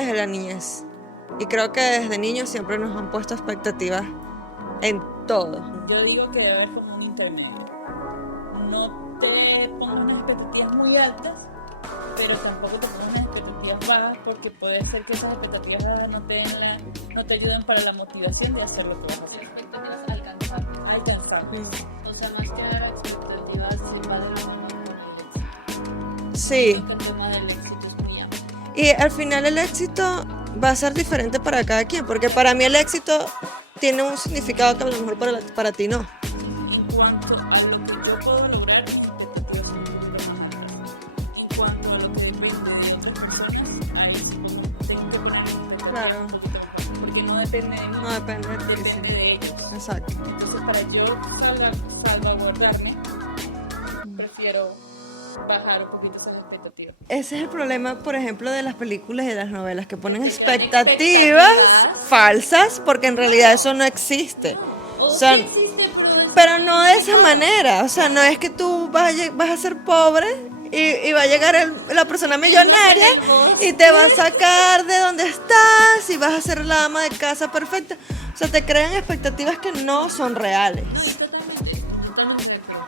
desde la niñez. Y creo que desde niños siempre nos han puesto expectativas en todo. Yo digo que debe haber como un intermedio. No te pongas unas expectativas muy altas, pero tampoco te pongas unas expectativas bajas, porque puede ser que esas expectativas bajas no te ayuden para la motivación de hacer lo que vas a hacer. Expectativas alcanzables. Alcanzables. O sea, más que nada expectativas se va de la mano con el éxito. Sí. Siento que el tema del éxito es muy amplio. Y al final el éxito va a ser diferente para cada quien, porque Exacto. para mí el éxito tiene un significado que a lo mejor para ti no. En cuanto a lo que yo puedo lograr, mis expectativas son un poquito más altas. En cuanto a lo que depende de otras personas, ahí sí tengo que poner mis expectativas Claro. un poquito más bajas, porque no depende de mí, No depende. depende de ellos. Exacto. Entonces, para yo salvaguardarme, prefiero bajar un poquito esas expectativas. Ese es el problema, por ejemplo, de las películas y de las novelas, que ponen te crean expectativas expectativas falsas, porque en realidad Claro. eso no existe. No. O O sea, sí existe, pero es Pero muy no de esa limitado. manera, o sea, no Claro. es que tú vas a ser pobre y va a llegar la persona Que vivas en millonaria el bosque. y te va a sacar de donde estás y vas a ser la ama de casa perfecta. O sea, te crean expectativas que no son reales. No, y totalmente de acuerdo.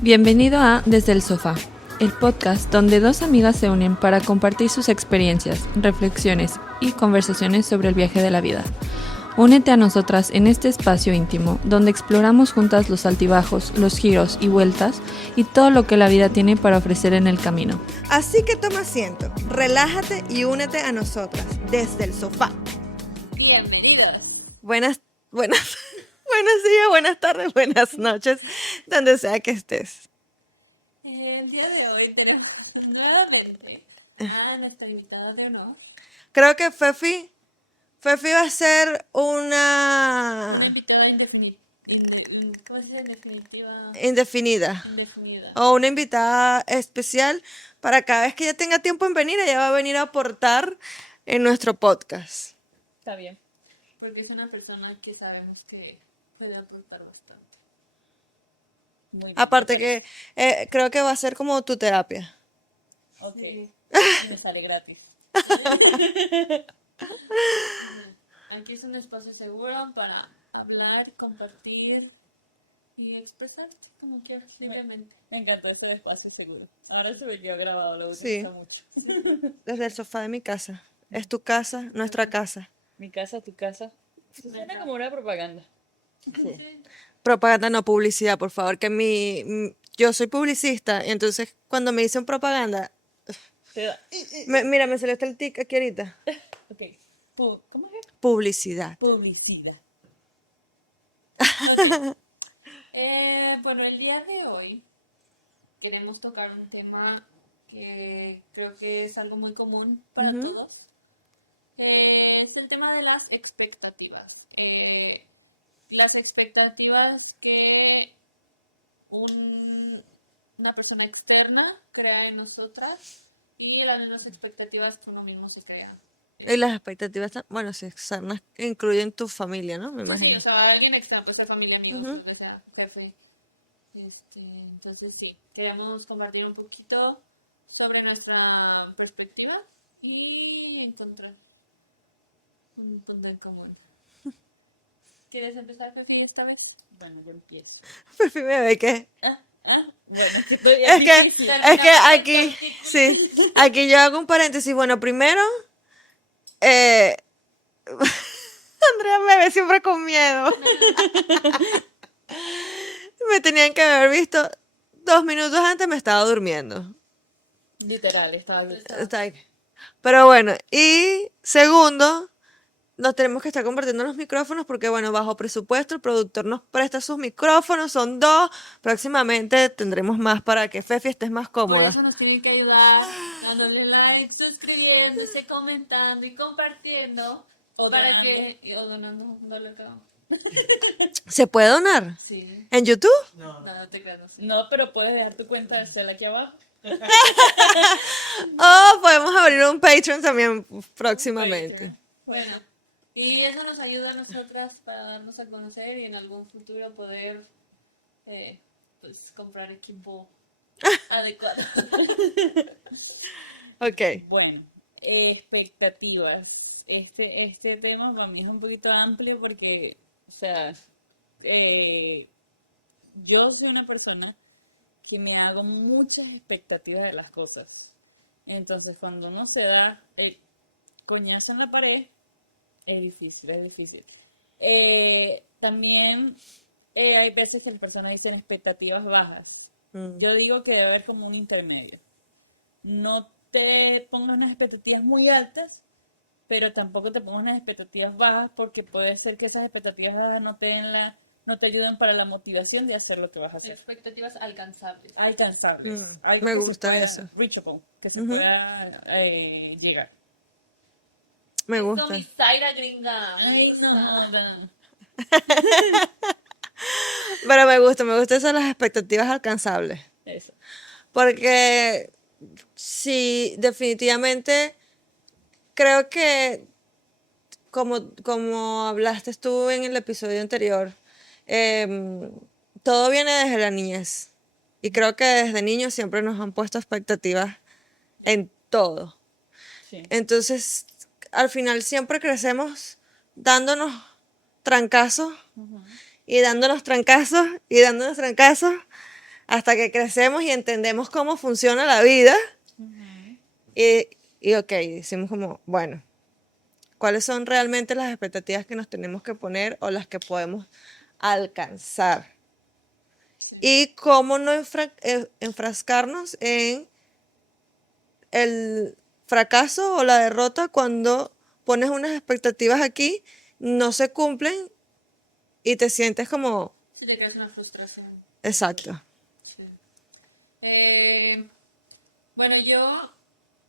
Bienvenido a Desde el Sofá, el podcast donde dos amigas se unen para compartir sus experiencias, reflexiones y conversaciones sobre el viaje de la vida. Únete a nosotras en este espacio íntimo, donde exploramos juntas los altibajos, los giros y vueltas y todo lo que la vida tiene para ofrecer en el camino. Así que toma asiento, relájate y únete a nosotras desde el sofá. Bienvenidos. Buenos días, buenas tardes, buenas noches, donde sea que estés. El día de hoy tenemos nuevamente a nuestra invitada de honor. Creo que Fefi va a ser una Una invitada ¿cómo se dice? Indefinitiva. indefinida. Indefinida. O una invitada especial para cada vez que ella tenga tiempo en venir, ella va a venir a aportar en nuestro podcast. Está bien. Porque es una persona que sabemos que puede aportar bastante. Muy bien. Aparte me que parece. creo que va a ser como tu terapia. Ok. Sí. Y me sale gratis. Aquí es un espacio seguro para hablar, compartir y expresarte como quieras, libremente. Me encantó ese espacio seguro. Ahora se me quedó grabado, lo utilizo Sí. mucho. Desde el sofá de mi casa. Es tu casa, nuestra casa. Mi casa, tu casa. Suena Nuestra. como una propaganda. Sí. Propaganda, no publicidad, por favor. Que yo soy publicista y entonces cuando me dicen propaganda, Te da- mira, me salió hasta el tic aquí ahorita. Ok. ¿Cómo es? Publicidad. Publicidad. Ok. Bueno, el día de hoy queremos tocar un tema que creo que es algo muy común para todos. Es el tema de las expectativas. Las expectativas que una persona externa crea en nosotras y las mismas expectativas que uno mismo se crea. Y las expectativas, bueno, si externas incluyen tu familia, ¿no? Me Sí, imagino. o sea, alguien externo, puede ser familia, amigos, lo que sea, jefe. Entonces sí, queremos compartir un poquito sobre nuestra perspectiva y encontrar un punto en común. ¿Quieres empezar, Fefi, esta vez? Bueno, yo empiezo. Fefi me ve que... Bueno, es que todavía es Es que, difícil. es que Terminamos en aquí, Tortiquín. sí, aquí yo hago un paréntesis. Bueno, primero, Andrea me ve siempre con miedo. Me tenían que haber visto 2 minutos antes, me estaba durmiendo. Literal, estaba aquí. Está ahí. Pero bueno, y segundo, nos tenemos que estar compartiendo los micrófonos porque, bueno, bajo presupuesto, el productor nos presta sus micrófonos, son 2. Próximamente tendremos más para que Fefi estés más cómoda. Por eso nos tienen que ayudar dándole like, suscribiéndose, comentando y compartiendo. O para donando. o donando $1 cada uno. ¿Se puede donar? Sí. ¿En YouTube? No te creas, no sé. No, pero puedes dejar tu cuenta de Cel aquí abajo. Oh, podemos abrir un Patreon también próximamente. Patreon. Bueno, y eso nos ayuda a nosotras para darnos a conocer y en algún futuro poder pues comprar equipo adecuado. Ok. Bueno, expectativas. Este tema para mí es un poquito amplio porque, o sea, eh, yo soy una persona que me hago muchas expectativas de las cosas. Entonces, cuando uno se da el coñazo en la pared, es difícil, es difícil. También hay veces que las personas dicen expectativas bajas. Yo digo que debe haber como un intermedio. No te pongas unas expectativas muy altas, pero tampoco te pongas unas expectativas bajas porque puede ser que esas expectativas bajas no te ayuden para la motivación de hacer lo que vas a hacer. Expectativas alcanzables. Alcanzables, algo me que se gusta pueda, eso. reachable, que se pueda llegar. Me Eso, gusta. mi Zaira gringa. me Ay, no gusta. joda. Pero me gusta eso de las expectativas alcanzables. Eso. Porque sí, definitivamente creo que como hablaste tú en el episodio anterior, em, todo viene desde la niñez. Y creo que desde niños siempre nos han puesto expectativas en todo. Sí. Entonces, al final siempre crecemos dándonos trancazos y dándonos trancazos y dándonos trancazos hasta que crecemos y entendemos cómo funciona la vida. Y ok, decimos como, bueno, ¿cuáles son realmente las expectativas que nos tenemos que poner o las que podemos alcanzar? Sí. Y cómo no enfrascarnos en el fracaso o la derrota cuando pones unas expectativas aquí, no se cumplen y te sientes como, Sí, te creas una frustración. exacto. Sí. Eh, bueno, yo,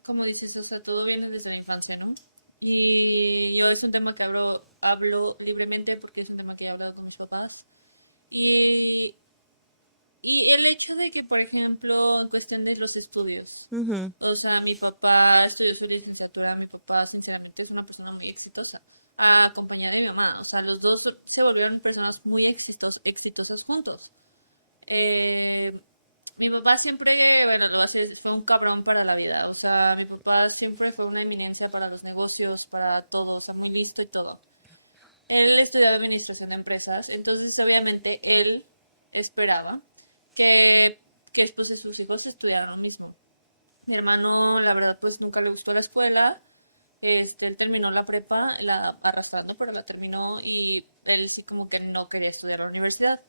como dices, o sea, todo viene desde la infancia, ¿no? Y yo es un tema que hablo libremente porque es un tema que he hablado con mis papás. Y, y el hecho de que, por ejemplo, en cuestión de los estudios, Ujú. o sea, mi papá estudió su licenciatura, mi papá sinceramente es una persona muy exitosa, acompañada de mi mamá, o sea, los dos se volvieron personas muy exitosas juntos. Eh, Mi papá siempre, bueno, lo voy a decir, fue un cabrón para la vida. O sea, mi papá siempre fue una eminencia para los negocios, para todo, o sea, muy listo y todo. Él estudiaba administración de empresas, entonces obviamente él esperaba que, que después de sus hijos estudiaran lo mismo. Mi hermano, la verdad, pues nunca le gustó la escuela. Él terminó la prepa, arrastrando, pero la terminó y él sí como que no quería estudiar la universidad.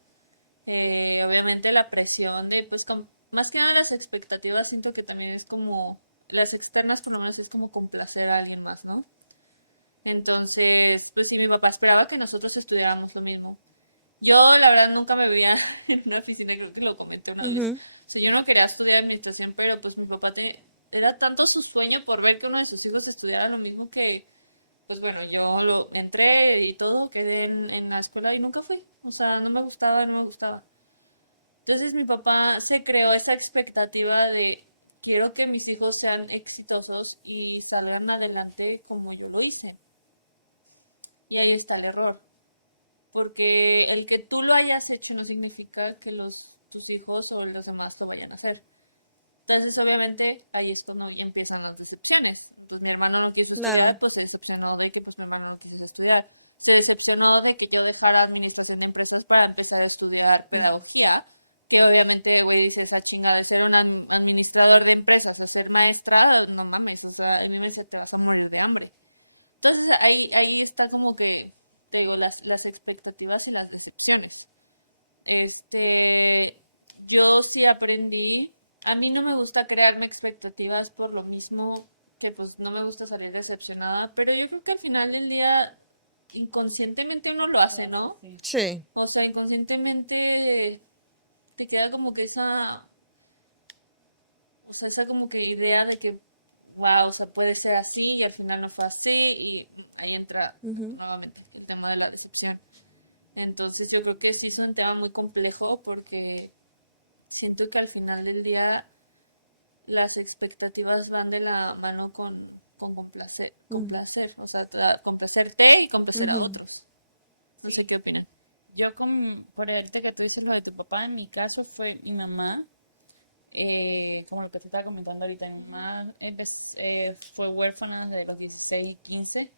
Obviamente la presión de, pues, más que nada las expectativas, siento que también es como, las externas por lo menos es como complacer a alguien más, ¿no? Entonces, pues sí, mi papá esperaba que nosotros estudiáramos lo mismo. Yo, la verdad, nunca me veía en una oficina, creo que lo comenté una vez. O sea, yo no quería estudiar administración, pero pues mi papá era tanto su sueño por ver que uno de sus hijos estudiara lo mismo que, pues bueno, yo entré y todo, quedé en la escuela y nunca fui. O sea, no me gustaba, no me gustaba. Entonces mi papá se creó esa expectativa de quiero que mis hijos sean exitosos y salgan adelante como yo lo hice. Y ahí está el error, porque el que tú lo hayas hecho no significa que tus hijos o los demás lo vayan a hacer. Entonces, obviamente, ahí es cuando empiezan las decepciones. Entonces, mi hermano no quiso estudiar, Claro. pues se decepcionó de que pues mi hermano no quiso estudiar. Se decepcionó de que yo dejara administración de empresas para empezar a estudiar pedagogía, que obviamente, güey, dice esa chinga de ser un administrador de empresas a ser maestra, no mames, o sea, a mí me decía, te vas a morir de hambre. Entonces, ahí está como que, te digo, las expectativas y las decepciones. Este, yo sí aprendí. A mí no me gusta crearme expectativas por lo mismo que pues no me gusta salir decepcionada, pero yo creo que al final del día inconscientemente uno lo hace, ¿no? Sí. O sea, inconscientemente te queda como que o sea, esa como que idea de que, wow, o sea, puede ser así y al final no fue así y ahí entra nuevamente el tema de la decepción. Entonces yo creo que sí es un tema muy complejo porque siento que al final del día las expectativas van de la mano con complacer, o sea, complacerte y complacer a otros. No sé qué opinan. Yo, por ahorita que tú dices lo de tu papá, en mi caso fue mi mamá. como lo que te estaba comentando ahorita, mi mamá fue huérfana desde los 16 y 15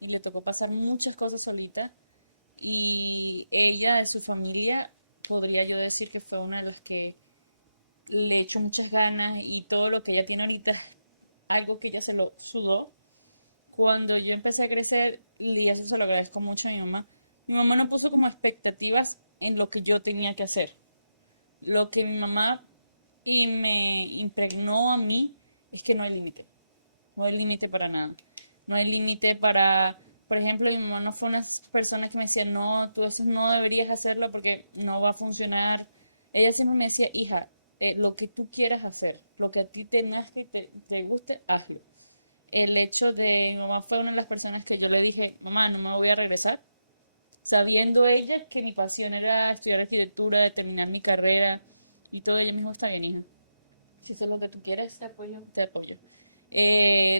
y le tocó pasar muchas cosas solita. Y ella, de su familia, podría yo decir que fue una de las que le echó muchas ganas y todo lo que ella tiene ahorita es algo que ella se lo sudó. Cuando yo empecé a crecer, y eso se lo agradezco mucho a mi mamá no puso como expectativas en lo que yo tenía que hacer. Lo que mi mamá y me impregnó a mí es que no hay límite. No hay límite para nada. No hay límite para, por ejemplo, mi mamá no fue una persona que me decía, no, tú eso no deberías hacerlo porque no va a funcionar. Ella siempre me decía, hija, lo que tú quieras hacer, lo que a ti te nazca y te guste, hazlo. El hecho de mi mamá fue una de las personas que yo le dije, mamá, no me voy a regresar, sabiendo ella que mi pasión era estudiar arquitectura, de terminar mi carrera y todo, ella me dijo, está bien, hija, si eso es lo que tú quieres, te apoyo. Te apoyo.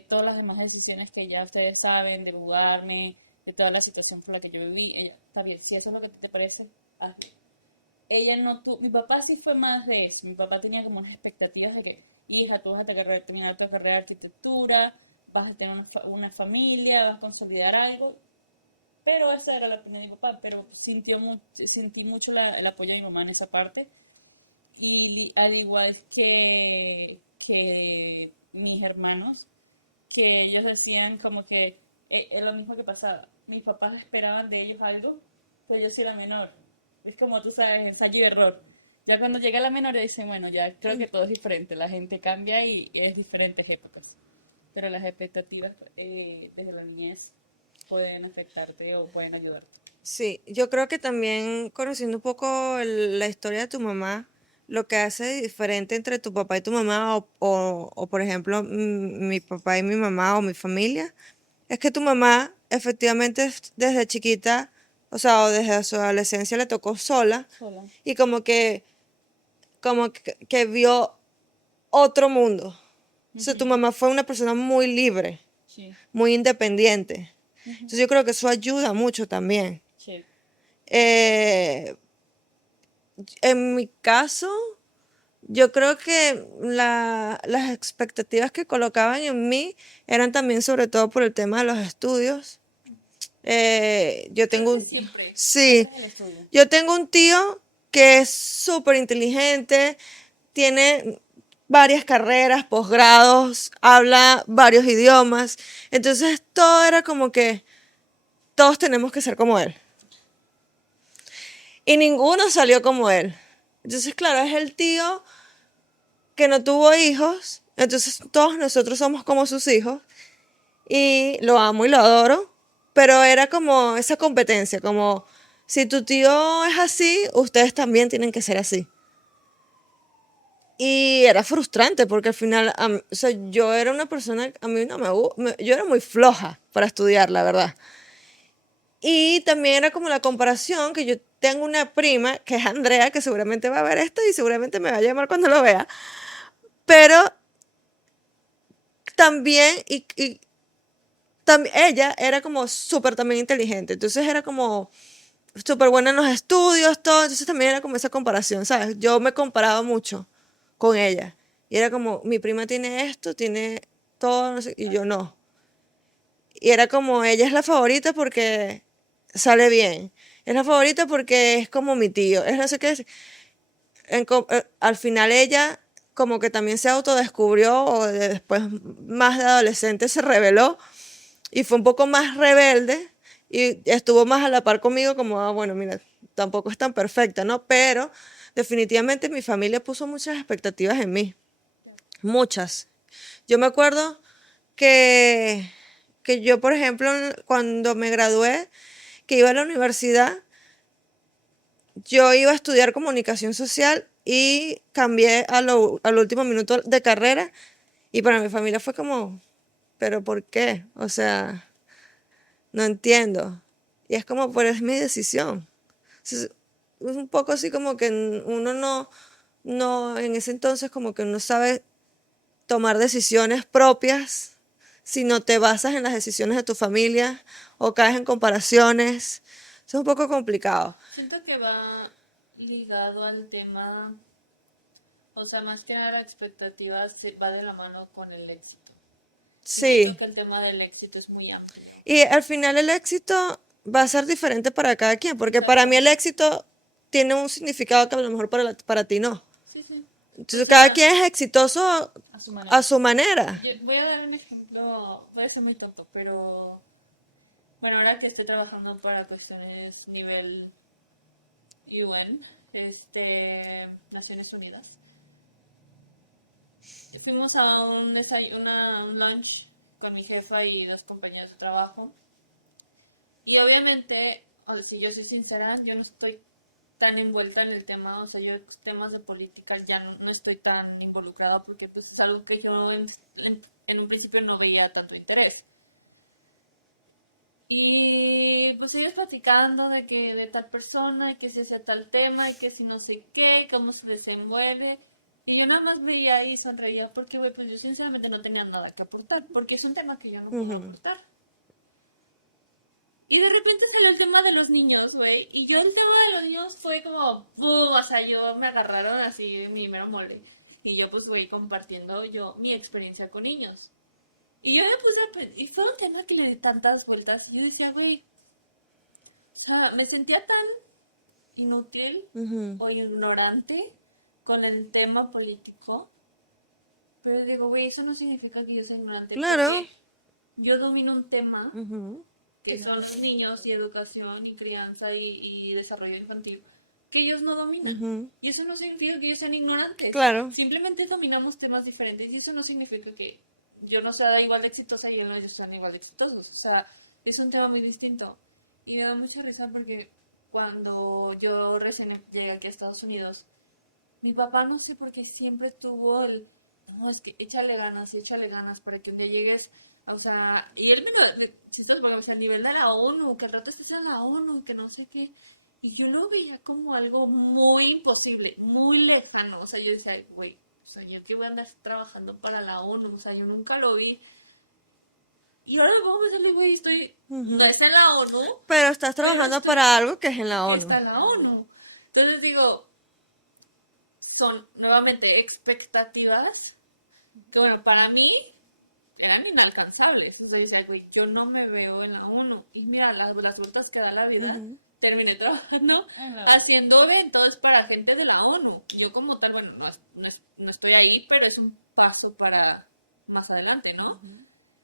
Todas las demás decisiones que ya ustedes saben, de mudarme, de toda la situación por la que yo viví, ella, está bien, si eso es lo que a ti te parece, hazlo. Ella no tuvo, mi papá sí fue más de eso, mi papá tenía como unas expectativas de que, hija, tú vas a terminar tu carrera de arquitectura, vas a tener una familia, vas a consolidar algo, pero esa era la opinión de mi papá, pero sentí mucho el apoyo de mi mamá en esa parte, y al igual que mis hermanos, que ellos decían como que es lo mismo que pasaba. Mis papás esperaban de ellos algo, pero yo soy la menor. Es como tú sabes, ensayo y error. Ya cuando llega la menor dicen, bueno, ya creo que todo es diferente, la gente cambia y es diferentes épocas. Pero las expectativas desde la niñez pueden afectarte o pueden ayudarte. Sí, yo creo que también conociendo un poco la historia de tu mamá, lo que hace diferente entre tu papá y tu mamá, o, por ejemplo, mi papá y mi mamá o mi familia, es que tu mamá efectivamente desde chiquita, o sea, o desde su adolescencia le tocó sola Sola. y como que vio otro mundo. O sea, tu mamá fue una persona muy libre, Sí, muy independiente. Entonces yo creo que eso ayuda mucho también. sí. Eh, en mi caso, yo creo que las expectativas que colocaban en mí eran también sobre todo por el tema de los estudios. Yo Creo tengo que un, siempre. sí, Siempre es el estudio. yo tengo un tío que es súper inteligente, tiene varias carreras, posgrados, habla varios idiomas. Entonces todo era como que todos tenemos que ser como él. Y ninguno salió como él. Entonces, claro, es el tío que no tuvo hijos. Entonces todos nosotros somos como sus hijos. Y lo amo y lo adoro. Pero era como esa competencia, como si tu tío es así, ustedes también tienen que ser así. Y era frustrante porque al final, o sea, yo era una persona, a mí no yo era muy floja para estudiar, la verdad. Y también era como la comparación que yo tengo una prima, que es Andrea, que seguramente va a ver esto y seguramente me va a llamar cuando lo vea. Pero también, ella era como súper también inteligente. Entonces era como súper buena en los estudios, todo. Entonces también era como esa comparación, ¿sabes? Yo me comparaba mucho con ella. Y era como, mi prima tiene esto, tiene todo, no sé, y yo no. Y era como, ella es la favorita porque sale bien. Es la favorita porque es como mi tío. Es no sé qué. Al final ella como que también se autodescubrió o después más de adolescente se rebeló y fue un poco más rebelde y estuvo más a la par conmigo como, bueno, mira, tampoco es tan perfecta, ¿no? Pero definitivamente mi familia puso muchas expectativas en mí. Muchas. Yo me acuerdo que, que yo, por ejemplo, cuando me gradué, que iba a la universidad, yo iba a estudiar comunicación social y cambié al último minuto de carrera y para mi familia fue como, ¿pero por qué? O sea, no entiendo. Y es como, pues es mi decisión. Es un poco así como que uno no, en ese entonces como que no sabe tomar decisiones propias si no te basas en las decisiones de tu familia o caes en comparaciones. Es un poco complicado. Siento que va ligado al tema O sea, más que nada la expectativa va de la mano con el éxito. Sí, Sí. siento que el tema del éxito es muy amplio. Y al final el éxito va a ser diferente para cada quien, porque para Exacto. mí el éxito tiene un significado que a lo mejor para ti no. Sí, sí. Entonces O sea, cada quien es exitoso A su manera. a su manera. yo voy a dar un ejemplo, puede ser muy tonto, pero bueno, ahora que estoy trabajando para cuestiones nivel UN, Naciones Unidas, fuimos a un un lunch con mi jefa y dos compañeros de trabajo. Y obviamente, o sea, si yo soy sincera, yo no estoy tan envuelta en el tema, o sea, yo temas de política ya no estoy tan involucrada porque pues es algo que yo en un principio no veía tanto interés. Y pues ellos platicando de que de tal persona y que se hacía tal tema y que si no sé qué, cómo se desenvuelve. Y yo nada más veía y sonreía porque, güey, pues yo sinceramente no tenía nada que aportar, porque es un tema que yo no puedo aportar. Y de repente salió el tema de los niños, güey. Y yo el tema de los niños fue como, ¡pum! O sea, yo me agarraron así de mi mero mole. Y yo pues, güey, compartiendo yo mi experiencia con niños. Y yo me puse y fue un tema que le di tantas vueltas. Y yo decía, güey, o sea, me sentía tan inútil o ignorante con el tema político. Pero digo, güey, eso no significa que yo sea ignorante. Claro. Porque yo domino un tema que son los niños y educación y crianza y desarrollo infantil, que ellos no dominan. Y eso no significa que ellos sean ignorantes. Claro. Simplemente dominamos temas diferentes y eso no significa que yo no sea igual de exitosa y ellos sean igual de exitosos. O sea, es un tema muy distinto. Y me da mucha risa porque cuando yo recién llegué aquí a Estados Unidos, mi papá no sé por qué siempre tuvo no, es que échale ganas para que un día llegues, o sea, y él chistoso porque me decía, al nivel de la ONU, que al rato estés en la ONU, que no sé qué, y yo lo veía como algo muy imposible, muy lejano, o sea, yo decía, güey, o sea, yo que voy a andar trabajando para la ONU, o sea, yo nunca lo vi, y ahora me pongo a pensarle, güey, no es en la ONU, Pero estás trabajando estoy- para algo que es en la ONU. que está en la ONU, entonces digo, son nuevamente expectativas que, bueno, para mí eran inalcanzables. O sea, yo decía, güey, yo no me veo en la ONU. Y mira, las vueltas que da la vida, terminé trabajando haciendo eventos para gente de la ONU. Yo como tal, bueno, no estoy ahí, pero es un paso para más adelante, ¿no?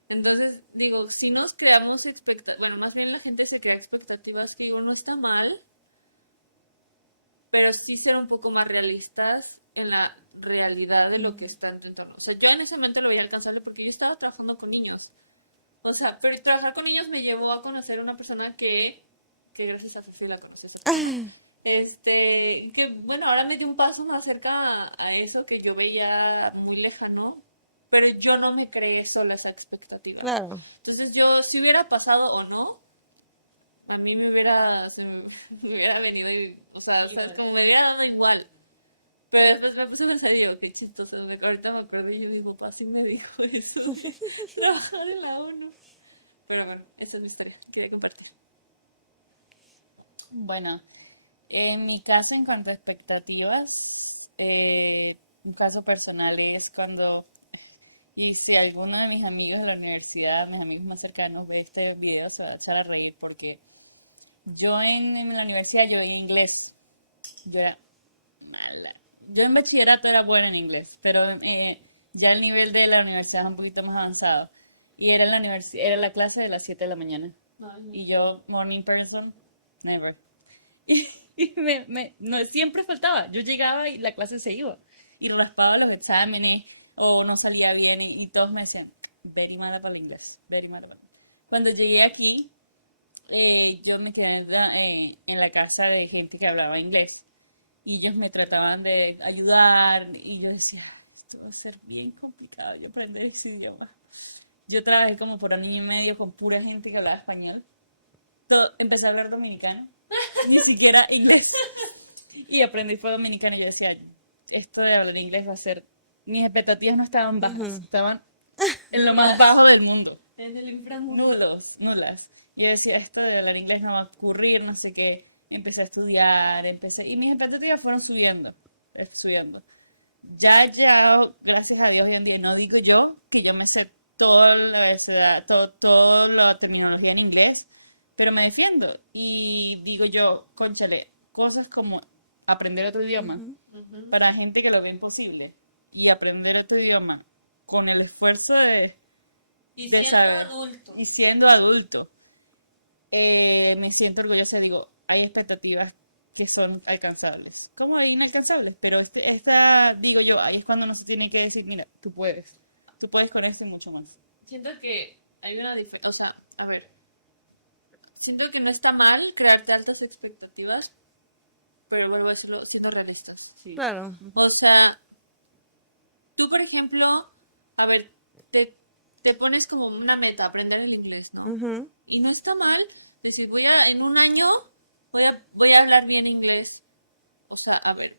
Entonces, digo, si nos creamos expectativas, bueno, más bien la gente se crea expectativas que digo, no está mal, pero sí ser un poco más realistas en la realidad de lo que está en tu entorno. O sea, yo en ese momento lo veía alcanzable porque yo estaba trabajando con niños. O sea, pero trabajar con niños me llevó a conocer una persona que gracias a Fefi la conocí esa persona. Que bueno, ahora me dio un paso más cerca a eso que yo veía muy lejano, pero yo no me creé sola esa expectativa. Claro. Entonces yo, si hubiera pasado o no, a mí me hubiera venido, o sea, ¿sabes? Como me hubiera dado igual. Pero después me puse a pensar y digo, qué chistoso. Ahorita me acuerdo y yo, mi papá sí me dijo eso de trabajar en la ONU. Pero bueno, esa es mi historia. Quería compartir. Bueno, en mi caso, en cuanto a expectativas, un caso personal es cuando, y si alguno de mis amigos de la universidad, mis amigos más cercanos, ve este video, se va a echar a reír porque yo en la universidad yo veía inglés. Yo era mala. Yo en bachillerato era buena en inglés, pero ya el nivel de la universidad es un poquito más avanzado. Y era era la clase de las 7 de la mañana. Y yo, morning person, never. Y no, siempre faltaba. Yo llegaba y la clase se iba. Y raspaba los exámenes o no salía bien y todos me decían, very mala para el inglés, very mala para el inglés. Cuando llegué aquí, yo me quedé en la casa de gente que hablaba inglés. Y ellos me trataban de ayudar y yo decía, esto va a ser bien complicado yo aprender ese idioma. Yo trabajé como por 1 año y medio con pura gente que hablaba español. Empecé a hablar dominicano, ni siquiera inglés. Y aprendí por dominicano y yo decía, esto de hablar inglés va a ser... Mis expectativas no estaban bajas, estaban en lo más bajo del mundo. Desde el inframundo. Nulas. Y yo decía, esto de hablar inglés no va a ocurrir, no sé qué. Empecé a estudiar, y mis expectativas fueron subiendo. Ya, gracias a Dios, hoy en día no digo yo que yo me sé toda la abecedario, toda la terminología en inglés, pero me defiendo y digo yo, cónchale, cosas como aprender otro idioma para gente que lo ve imposible y aprender otro idioma con el esfuerzo Y de siendo saber adulto. y siendo adulto, me siento orgullosa, digo, hay expectativas que son alcanzables, como hay inalcanzables, pero esta, digo yo, ahí es cuando no se tiene que decir, mira, tú puedes con esto y mucho más. Siento que hay una diferencia, o sea, a ver, siento que no está mal crearte altas expectativas, pero vuelvo a decirlo, siendo realistas. Claro. O sea, tú, por ejemplo, a ver, te pones como una meta, aprender el inglés, ¿no? Ujú. Y no está mal decir, en un año voy a hablar bien inglés. O sea, a ver,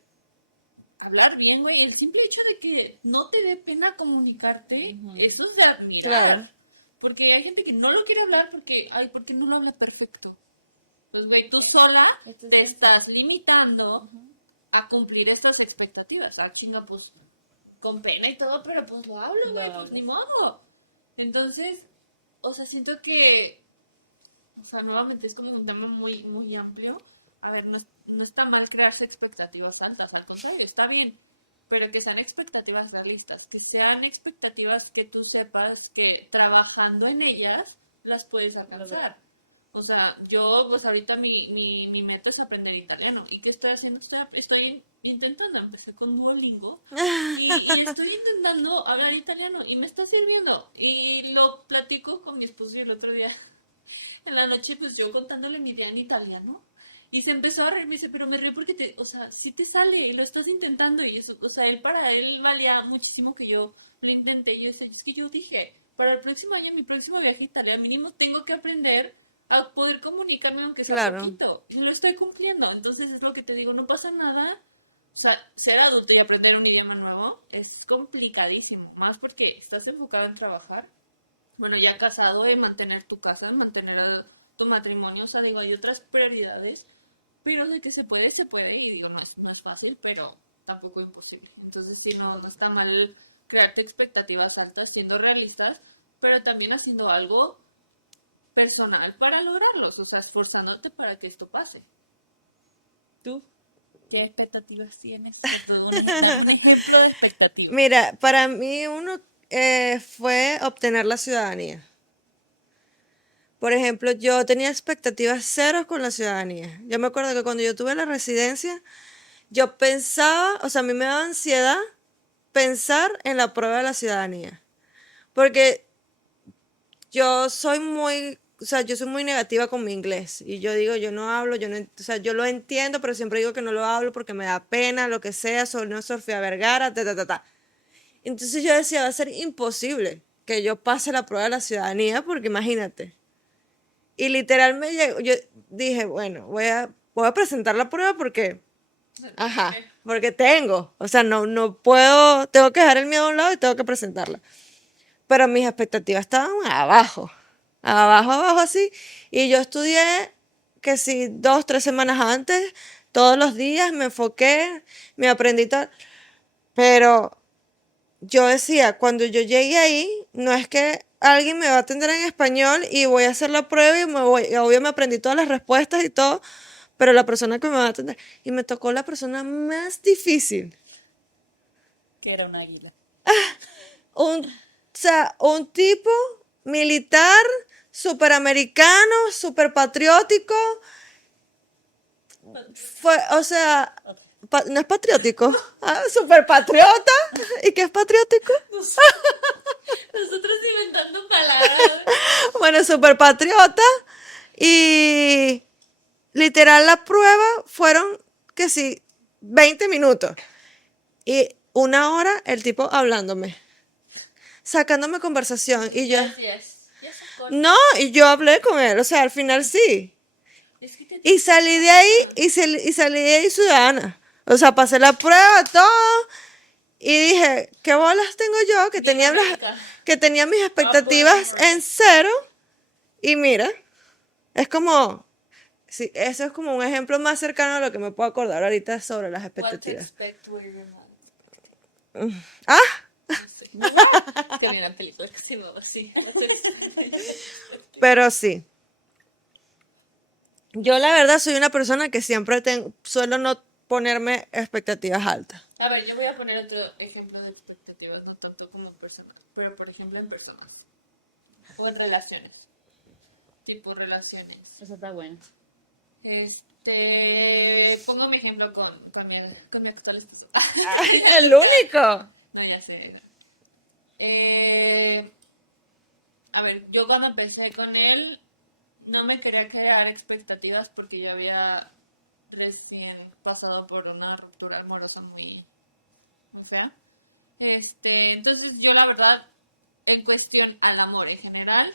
hablar bien, güey, el simple hecho de que no te dé pena comunicarte, eso es de admirar. Claro. Porque hay gente que no lo quiere hablar porque no lo habla perfecto. Pues, güey, tú sola te estás limitando a cumplir estas expectativas. Ah, chinga, pues, con pena y todo, pero pues lo hablo, güey, pues ni modo. Entonces, o sea, siento que, o sea, nuevamente es como un tema muy, muy amplio. A ver, no está mal crearse expectativas altas, al contrario, está bien, pero que sean expectativas realistas, que sean expectativas que tú sepas que trabajando en ellas las puedes alcanzar. O sea, yo pues ahorita mi meta es aprender italiano. ¿Y qué estoy haciendo? Estoy intentando, empecé con Duolingo y estoy intentando hablar italiano y me está sirviendo. Y lo platico con mi esposo y el otro día en la noche, pues yo contándole mi día en italiano. Y se empezó a reír, me dice, pero me río porque o sea, sí te sale y lo estás intentando. Y eso, o sea, para él valía muchísimo que yo lo intenté. Y yo decía, es que yo dije, para el próximo año, mi próximo viaje a Italia, mínimo tengo que aprender a poder comunicarme aunque sea Claro. poquito. Y lo estoy cumpliendo. Entonces es lo que te digo, no pasa nada. O sea, ser adulto y aprender un idioma nuevo es complicadísimo. Más porque estás enfocado en trabajar. Bueno, ya casado, en mantener tu casa, en mantener tu matrimonio. O sea, digo, hay otras prioridades. Pero de que se puede, se puede. Y digo, no es fácil, pero tampoco imposible. Entonces, sí, no está mal crearte expectativas altas, siendo realistas, pero también haciendo algo personal para lograrlos. O sea, esforzándote para que esto pase. ¿Tú qué expectativas tienes? Dame un ejemplo de expectativa. Mira, para mí uno fue obtener la ciudadanía. Por ejemplo, yo tenía expectativas ceros con la ciudadanía. Yo me acuerdo que cuando yo tuve la residencia, yo pensaba, o sea, a mí me daba ansiedad pensar en la prueba de la ciudadanía. Porque yo soy muy, o sea, yo soy muy negativa con mi inglés. Y yo digo, yo no hablo, yo no, o sea, yo lo entiendo, pero siempre digo que no lo hablo porque me da pena, lo que sea, no Sofía Vergara, ta, ta, ta, ta. Entonces yo decía, va a ser imposible que yo pase la prueba de la ciudadanía, porque imagínate. Y literal yo dije, bueno, voy a presentar la prueba porque, ajá, porque tengo, o sea, no puedo, tengo que dejar el miedo a un lado y tengo que presentarla. Pero mis expectativas estaban abajo, abajo así. Y yo estudié, que si 2, 3 semanas antes, todos los días me enfoqué, me aprendí tal. Pero yo decía, cuando yo llegue ahí, no es que alguien me va a atender en español y voy a hacer la prueba y obvio me aprendí todas las respuestas y todo, pero la persona que me va a atender, y me tocó la persona más difícil. Que era un águila. O sea, un tipo militar, superamericano, super patriótico. O sea, no es patriótico, super patriota. ¿Y qué es patriótico? Nosotros inventando palabras. Bueno, super patriota. Y literal la prueba fueron que sí, 20 minutos. Y 1 hora el tipo hablándome, sacándome conversación. Y yo, Yes. Yes, of course. no, y yo hablé con él, o sea, al final sí. Es que te Y tienes salí que de dar ahí, pena. y salí de ahí ciudadana. O sea, pasé la prueba, todo. Y dije, ¿qué bolas tengo yo? Que Viva tenía, América. que tenía mis expectativas en cero. Y mira, es como, sí, eso es como un ejemplo más cercano a lo que me puedo acordar ahorita sobre las What to expectativas. expect where you're not expecting. No sé. Es que había una película que se llamaba así. Pero sí. Yo la verdad soy una persona que siempre suelo no ponerme expectativas altas. A ver, yo voy a poner otro ejemplo de expectativas, no tanto como personas, pero por ejemplo en personas o en relaciones. Tipo relaciones. Eso está bueno. Pongo mi ejemplo con mi actual esposo. ¡El único! No, ya sé. A ver, yo cuando empecé con él no me quería crear expectativas porque yo había recién pasado por una ruptura amorosa muy, muy fea. Entonces yo la verdad, en cuestión al amor en general,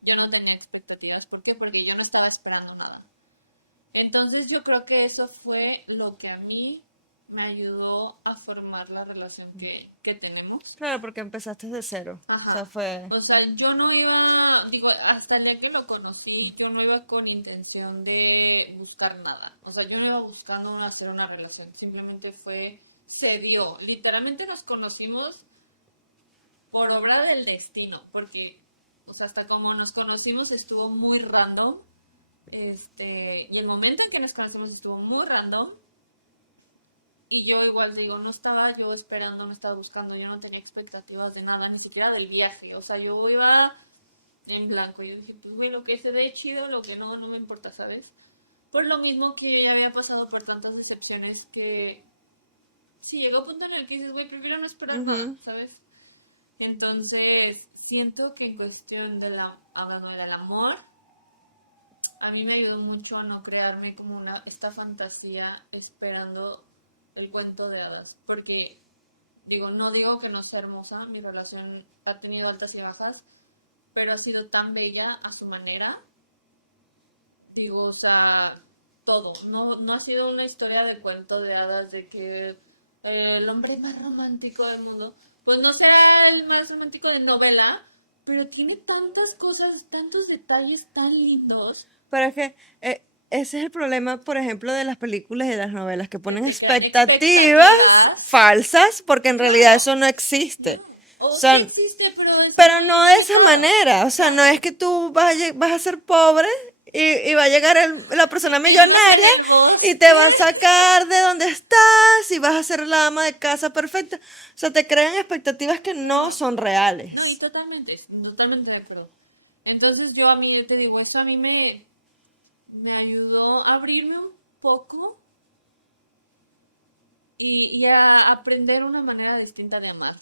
yo no tenía expectativas. ¿Por qué? Porque yo no estaba esperando nada. Entonces yo creo que eso fue lo que a mí me ayudó a formar la relación que tenemos. Claro, porque empezaste de cero. Ajá. O sea, fue... O sea, yo no iba, digo, hasta el día que lo conocí, yo no iba con intención de buscar nada. O sea, yo no iba buscando hacer una relación. Simplemente se dio. Literalmente nos conocimos por obra del destino. Porque, o sea, hasta como nos conocimos estuvo muy random. Y el momento en que nos conocimos estuvo muy random. Y yo igual te digo, no estaba yo esperando, no estaba buscando, yo no tenía expectativas de nada, ni siquiera del viaje. O sea, yo iba en blanco. Yo dije, pues güey, lo que se dé chido, lo que no, no me importa, ¿sabes? Por lo mismo que yo ya había pasado por tantas decepciones que sí, llegó un punto en el que dices, güey, prefiero no esperar nada, ¿sabes? Entonces, siento que en cuestión hablando del amor, a mí me ayudó mucho a no crearme como esta fantasía esperando el cuento de hadas, porque no digo que no sea hermosa, mi relación ha tenido altas y bajas, pero ha sido tan bella a su manera. O sea, todo, no ha sido una historia de cuento de hadas de que el hombre más romántico del mundo, pues no será el más romántico de novela, pero tiene tantas cosas, tantos detalles tan lindos. Pero es que ese es el problema, por ejemplo, de las películas y de las novelas, que ponen te crean expectativas falsas, porque en realidad eso no existe. No. O sea, sí existe, pero es pero muy no de esa limitado. manera. O sea, no Claro. es que tú vas a ser pobre y va a llegar la persona Y vivas en millonaria el bosque. y te va a sacar de donde estás y vas a ser la ama de casa perfecta. O sea, te crean expectativas que no son reales. No, y totalmente de acuerdo. Entonces yo a mí, te digo, eso a mí me ayudó a abrirme un poco y a aprender una manera distinta de amar.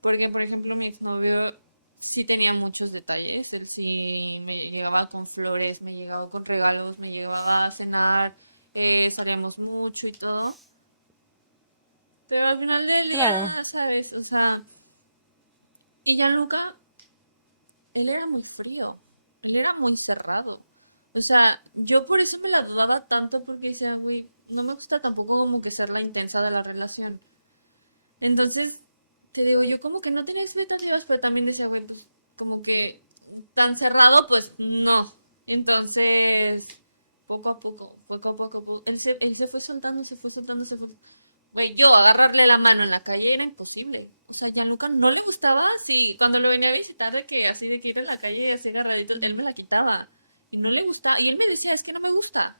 Porque, por ejemplo, mi exnovio sí tenía muchos detalles. Él sí me llegaba con flores, me llegaba con regalos, me llevaba a cenar, salíamos mucho y todo. Pero al final del día, Claro. ¿sabes? O sea, y Gianluca, él era muy frío, él era muy cerrado. O sea, yo por eso me la dudaba tanto porque decía, güey, no me gusta tampoco como que ser la intensa de la relación. Entonces, te digo, yo como que no tenía expectativas, pero también decía, güey, pues como que tan cerrado, pues no. Entonces, poco a poco, él se fue soltando, se fue soltando, se fue. Güey, yo agarrarle la mano en la calle era imposible. O sea, Gianluca no le gustaba, sí, cuando lo venía a visitar, de que así de que ir en la calle así agarradito, él me la quitaba. Y no le gustaba. Y él me decía, es que no me gusta.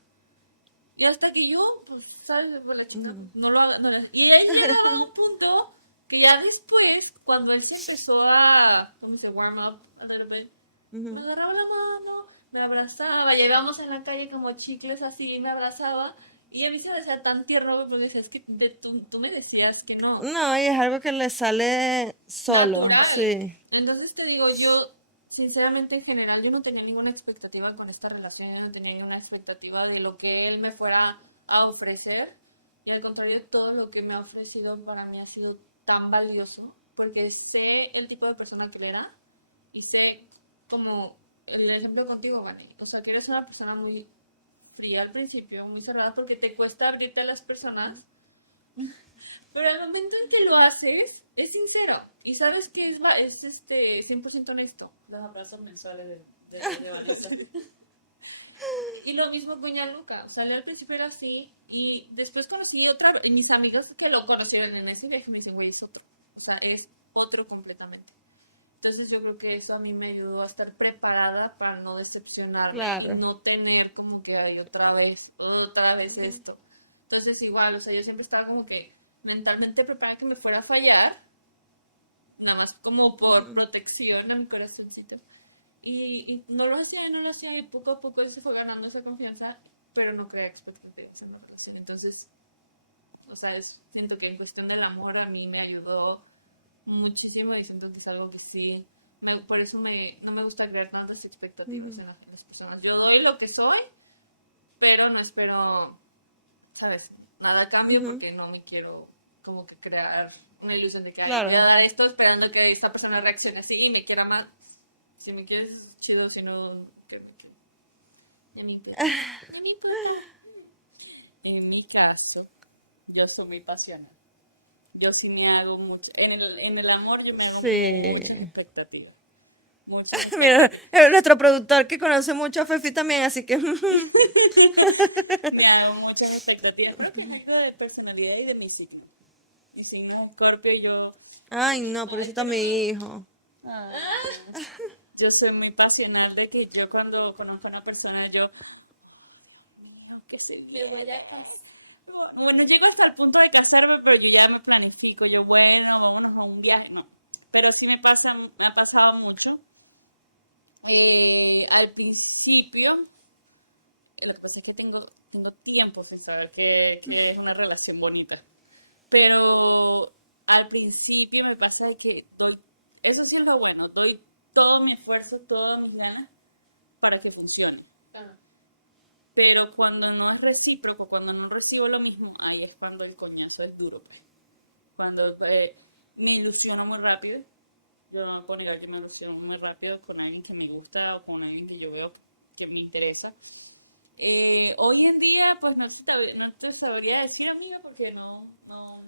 Y hasta que yo, pues, ¿sabes? Por la chingada, pues, no lo haga. No le y él llegaba a un punto que ya después, cuando él se empezó a, ¿cómo se dice? Warm up a little bit. Me agarraba la mano, me abrazaba. Ya íbamos en la calle como chicles así, me abrazaba. Y a mí se me hacía tan tierno güey, porque decía, es que tú me decías que no. No, y es algo que le sale solo. Natural. Sí. Entonces te digo, yo, sinceramente, en general, yo no tenía ninguna expectativa con esta relación, yo no tenía ninguna expectativa de lo que él me fuera a ofrecer. Y al contrario, todo lo que me ha ofrecido para mí ha sido tan valioso, porque sé el tipo de persona que él era y sé como el ejemplo contigo, Vane. O sea, que eres una persona muy fría al principio, muy cerrada, porque te cuesta abrirte a las personas. Pero al momento en que lo haces, es sincero. Y sabes que es 100% honesto. Los abrazos mensuales de Vanessa. Y lo mismo con Gianluca. O sea, él al principio era así. Y después conocí mis amigas que lo conocieron en ese viaje me dicen, güey, es otro. O sea, es otro completamente. Entonces yo creo que eso a mí me ayudó a estar preparada para no decepcionarme Claro. y no tener como que ay, otra vez esto. Entonces igual, o sea, yo siempre estaba como que mentalmente preparada que me fuera a fallar, nada más como por protección a mi corazoncito. Y no lo hacía y no lo hacía y poco a poco él se fue ganando esa confianza, pero no crea expectativas en la relación. Entonces, o sea, siento que en cuestión del amor a mí me ayudó muchísimo y siento que es algo que sí, por eso no me gusta crear tantas expectativas en las personas. Yo doy lo que soy, pero no espero, ¿sabes? Nada a cambio porque no me quiero como que crear una ilusión de que ay, Claro. voy a dar esto esperando que esta persona reaccione así y me quiera más. Si me quieres, chido, si no, créeme que ya me importa. Ya me importa. En mi caso, yo soy muy pasional. Yo sí me hago mucho. En el amor yo me hago Sí. muchas expectativas. Muchas Mira, expectativas. nuestro productor que conoce mucho a Fefi también, así que Me hago muchas expectativas. Creo que es algo de personalidad y de mi signo. Mi signo es Escorpio y yo. ay, no, por eso está mi hijo. Yo soy muy pasional de que yo cuando conozco a una persona, yo, oh, Dios mío, ¿qué se viene? Bueno, llego hasta el punto de casarme, pero yo ya me planifico, yo, bueno, vámonos a un viaje, no. Pero sí me ha pasado mucho. Al principio, lo que pasa es que tengo tiempo sin saber que es una relación bonita. Pero al principio me pasa de que eso sí es lo bueno, doy todo mi esfuerzo, todas mis ganas para que funcione. Claro. Pero cuando no es recíproco, cuando no recibo lo mismo, ahí es cuando el coñazo es duro, pues. Cuando me ilusiono muy rápido, yo no me puedo negar, yo me ilusiono muy rápido con alguien que me gusta o con alguien que yo veo que me interesa. Hoy en día, pues no te sabría decir, amiga, porque no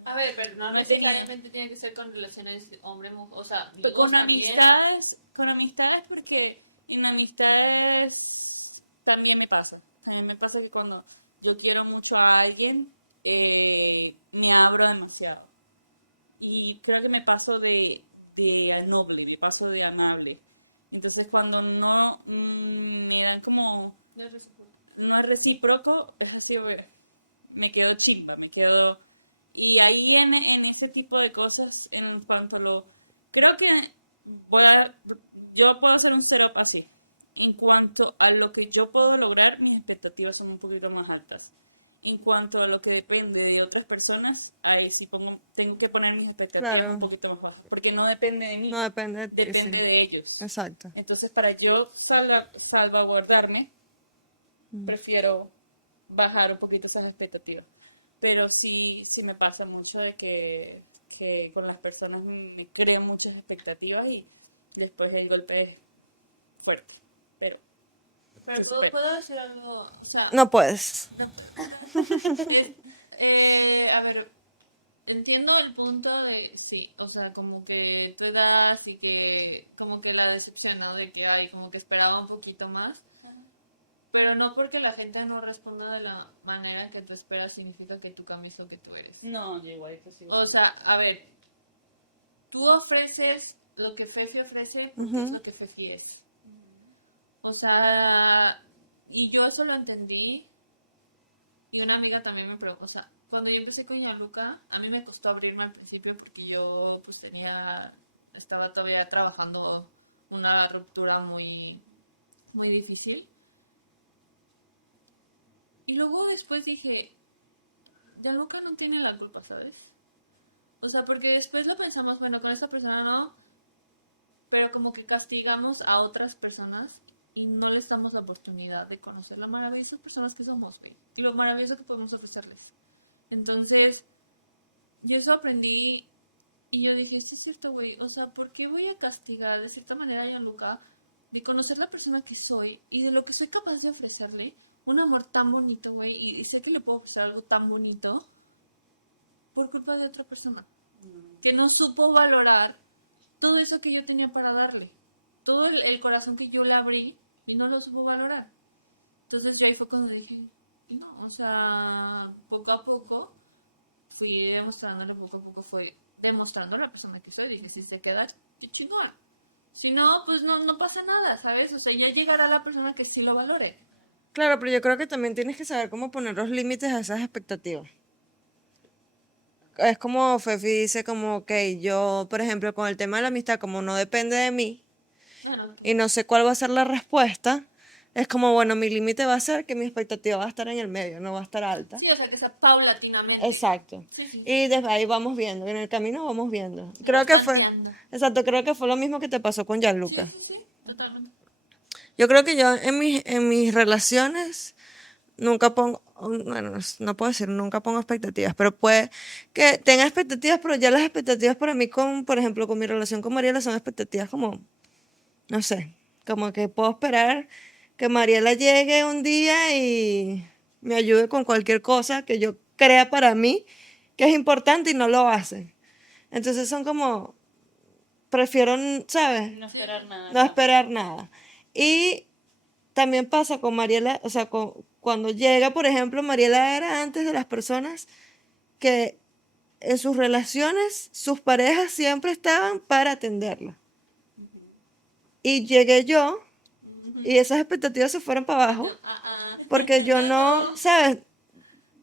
A ver, pero no No he tenido. necesariamente tiene que ser con relaciones hombre-mujer, o sea, Pero amigos con también. con amistades porque en amistades también me pasa. También me pasa que cuando yo quiero mucho a alguien, me abro demasiado. Y creo que me paso de noble, me paso de amable. Entonces cuando no me dan como, No es recíproco. no es recíproco, es así, me quedo chimba, me quedo... Y ahí en ese tipo de cosas, en cuanto a lo... Creo que yo puedo hacer un setup así. En cuanto a lo que yo puedo lograr, mis expectativas son un poquito más altas. En cuanto a lo que depende de otras personas, ahí sí tengo que poner mis expectativas Claro. un poquito más bajas, porque no depende de mí, No depende de ti, depende sí. de ellos. Exacto. Entonces, para yo salvaguardarme, prefiero bajar un poquito esas expectativas. Pero sí me pasa mucho de que con las personas me crean muchas expectativas y después el golpe es fuerte. Pero Pero se supera. ¿puedo decir algo? O sea, No puedes. no puedo. A ver, entiendo el punto de, sí, o sea, como que tu edad y que como que la decepción, ¿no? De que, ay, como que esperaba un poquito más. Pero no porque la gente no responda de la manera que tú esperas significa que tú cambies lo que tú eres. No, yo igual que sí. O sea, a ver, tú ofreces lo que Fefi ofrece porque es lo que Fefi es. O sea, y yo eso lo entendí. Y una amiga también me preguntó, o sea, cuando yo empecé con Gianluca, a mí me costó abrirme al principio porque yo pues estaba todavía trabajando una ruptura muy, muy difícil. Y luego después dije, Gianluca no tiene la culpa, ¿sabes? O sea, porque después lo pensamos, bueno, con esta persona no, pero como que castigamos a otras personas y no les damos la oportunidad de conocer lo maravillosas personas que somos, güey. Y lo maravilloso que podemos ofrecerles. Entonces, yo eso aprendí y yo dije, sí es cierto, güey. O sea, ¿por qué voy a castigar de cierta manera a Gianluca de conocer la persona que soy y de lo que soy capaz de ofrecerle? Un amor tan bonito, güey. Y sé que le puedo ofrecer algo tan bonito por culpa de otra persona. Que no supo valorar todo eso que yo tenía para darle. Todo el corazón que yo le abrí y no lo supo valorar. Entonces yo ahí fue cuando dije, no, o sea, poco a poco fui demostrándole, poco a poco fue demostrando la persona que soy. Dije, si se queda, qué chingón. Si no, pues no pasa nada, ¿sabes? O sea, ya llegará la persona que sí lo valore. Claro, pero yo creo que también tienes que saber cómo poner los límites a esas expectativas. Es como Fefi dice, como, ok, yo, por ejemplo, con el tema de la amistad, como no depende de mí Bueno, y no sé cuál va a ser la respuesta, es como, bueno, mi límite va a ser que mi expectativa va a estar en el medio, no va a estar alta. sí, o sea, que sea paulatinamente. Exacto. Sí, sí. Y desde ahí vamos viendo, en el camino vamos viendo. Le vas tanteando. Exacto, creo que fue lo mismo que te pasó con Gianluca. Sí, totalmente. Yo creo que yo en mis relaciones nunca pongo, bueno, no puedo decir nunca pongo expectativas, pero puede que tenga expectativas, pero ya las expectativas para mí con, por ejemplo, con mi relación con Mariela son expectativas como, no sé, como que puedo esperar que Mariela llegue un día y me ayude con cualquier cosa que yo crea para mí que es importante y no lo hace. Entonces son como, prefiero, ¿sabes? No Sí. esperar nada. No esperar nada. Y también pasa con Mariela, o sea, cuando llega, por ejemplo, Mariela era antes de las personas que en sus relaciones, sus parejas siempre estaban para atenderla. Y llegué yo y esas expectativas se fueron para abajo. Porque yo no, ¿sabes?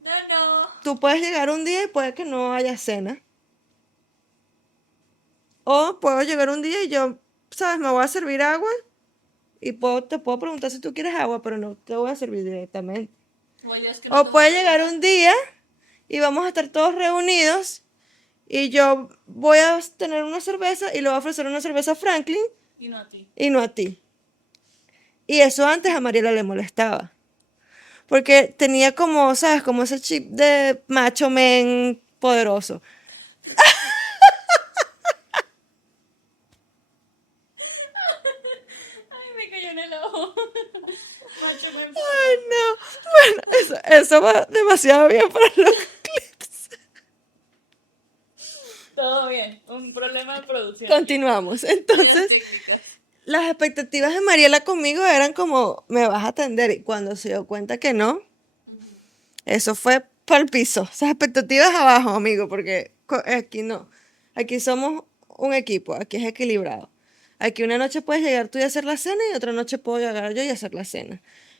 No. Tú puedes llegar un día y puede que no haya cena. O puedo llegar un día y yo, ¿sabes? Me voy a servir agua y te puedo preguntar si tú quieres agua, pero no te voy a servir directamente. Ay, Dios, que no te O voy a puede llegar preguntar. un día y vamos a estar todos reunidos y yo voy a tener una cerveza y le voy a ofrecer una cerveza a Franklin Y no a ti. y no a ti. Y eso antes a Mariela le molestaba. Porque tenía como, ¿sabes? Como ese chip de macho men poderoso. Ay, me cayó en el ojo. Macho me... Ay, no. Bueno, eso va demasiado bien para los clips. Todo bien. Un problema de producción. Continuamos. Fallas Entonces, técnicas. las expectativas de Mariela conmigo eran como, me vas a atender. Y cuando se dio cuenta que no, eso fue para el piso. Esas expectativas abajo, amigo, porque aquí no. Aquí somos un equipo, aquí es equilibrado. Aquí una noche puedes llegar tú y hacer la cena y otra noche puedo llegar yo y hacer la cena.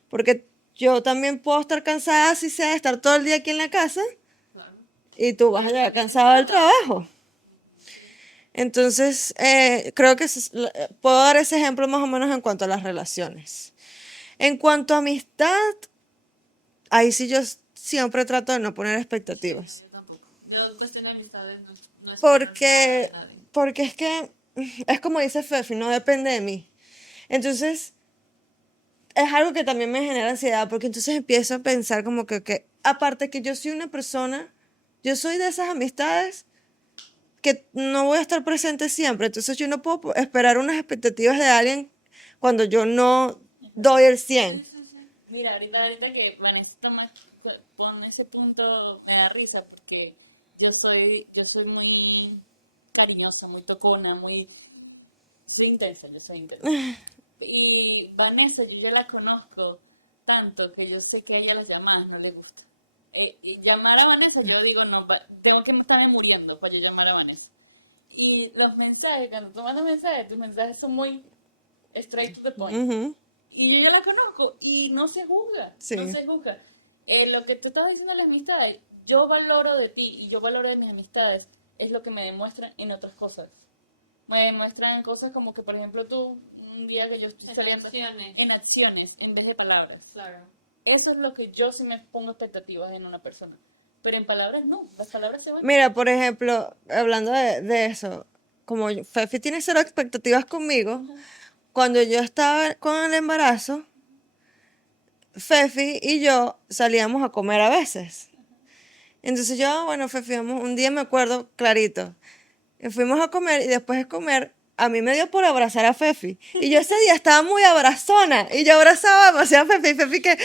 Porque yo también puedo estar cansada, si sea, de estar todo el día aquí en la casa Claro. y tú vas a Pero llegar también es cansado del trabajo. trabajo. Entonces, creo que puedo dar ese ejemplo más o menos en cuanto a las relaciones. En cuanto a amistad, ahí sí yo siempre trato de no poner expectativas. Sí, yo tampoco. Yo en cuestión de amistades no espero nada de nadie. Porque es que es como dice Fefi, no depende de mí. Entonces, es algo que también me genera ansiedad, porque entonces empiezo a pensar como que aparte que yo soy una persona, yo soy de esas amistades que no voy a estar presente siempre. Entonces yo no puedo esperar unas expectativas de alguien cuando yo no doy el 100. Sí. Mira, ahorita que Vanessa pone ese punto, me da risa porque yo soy muy cariñosa, muy tocona, soy intensa. Y Vanessa, yo ya la conozco tanto que yo sé que a ella las llamadas no le gusta. Y llamar a Vanessa, yo digo, no, tengo que estarme muriendo para yo llamar a Vanessa. Y los mensajes, cuando tú mandas mensajes, tus mensajes son muy straight to the point. Ujú. Y yo ya la conozco y no se juzga, Sí. no se juzga. Lo que tú estás diciendo de las amistades, yo valoro de ti y yo valoro de mis amistades, es lo que me demuestran en otras cosas. Me demuestran cosas como que, por ejemplo, tú, un día que yo estoy En saliendo acciones. en acciones en vez de palabras. Claro. Eso es lo que yo sí me pongo expectativas en una persona. Pero en palabras no, las palabras se van. Mira, por ejemplo, hablando de eso, como Fefi tiene cero expectativas conmigo, cuando yo estaba con el embarazo, Fefi y yo salíamos a comer a veces. Entonces yo, bueno, Fefi, un día me acuerdo clarito, fuimos a comer y después de comer, a mí me dio por abrazar a Fefi. Y yo ese día estaba muy abrazona y yo abrazaba demasiado a Fefi y Fefi que,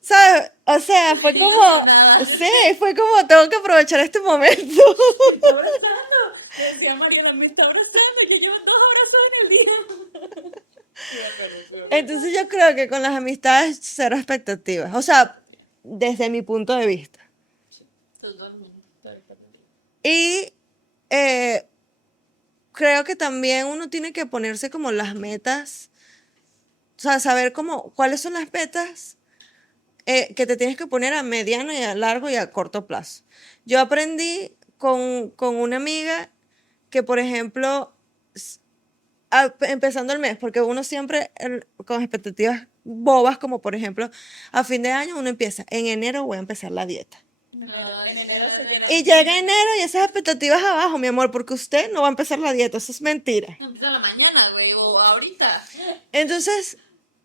¿sabes? O sea, fue Bien como... ilusionada. Sí, fue como, tengo que aprovechar este momento. Me está abrazando. Le decía Mariela, me está abrazando. Ya llevo 2 abrazos en el día. Sí, de acuerdo, sí, de acuerdo. Entonces yo creo que con las amistades cero expectativas. O sea, desde mi punto de vista. Totalmente. Cero expectativa. Y creo que también uno tiene que ponerse como las metas. O sea, saber cómo, cuáles son las metas que te tienes que poner a mediano y a largo y a corto plazo. Yo aprendí con una amiga que, por ejemplo, empezando el mes, porque uno siempre con expectativas bobas, como por ejemplo, a fin de año uno empieza, en enero voy a empezar la dieta. En enero se llena. Y llega enero y esas expectativas abajo, mi amor, porque usted no va a empezar la dieta, eso es mentira. Empieza la mañana, güey, o ahorita. Entonces,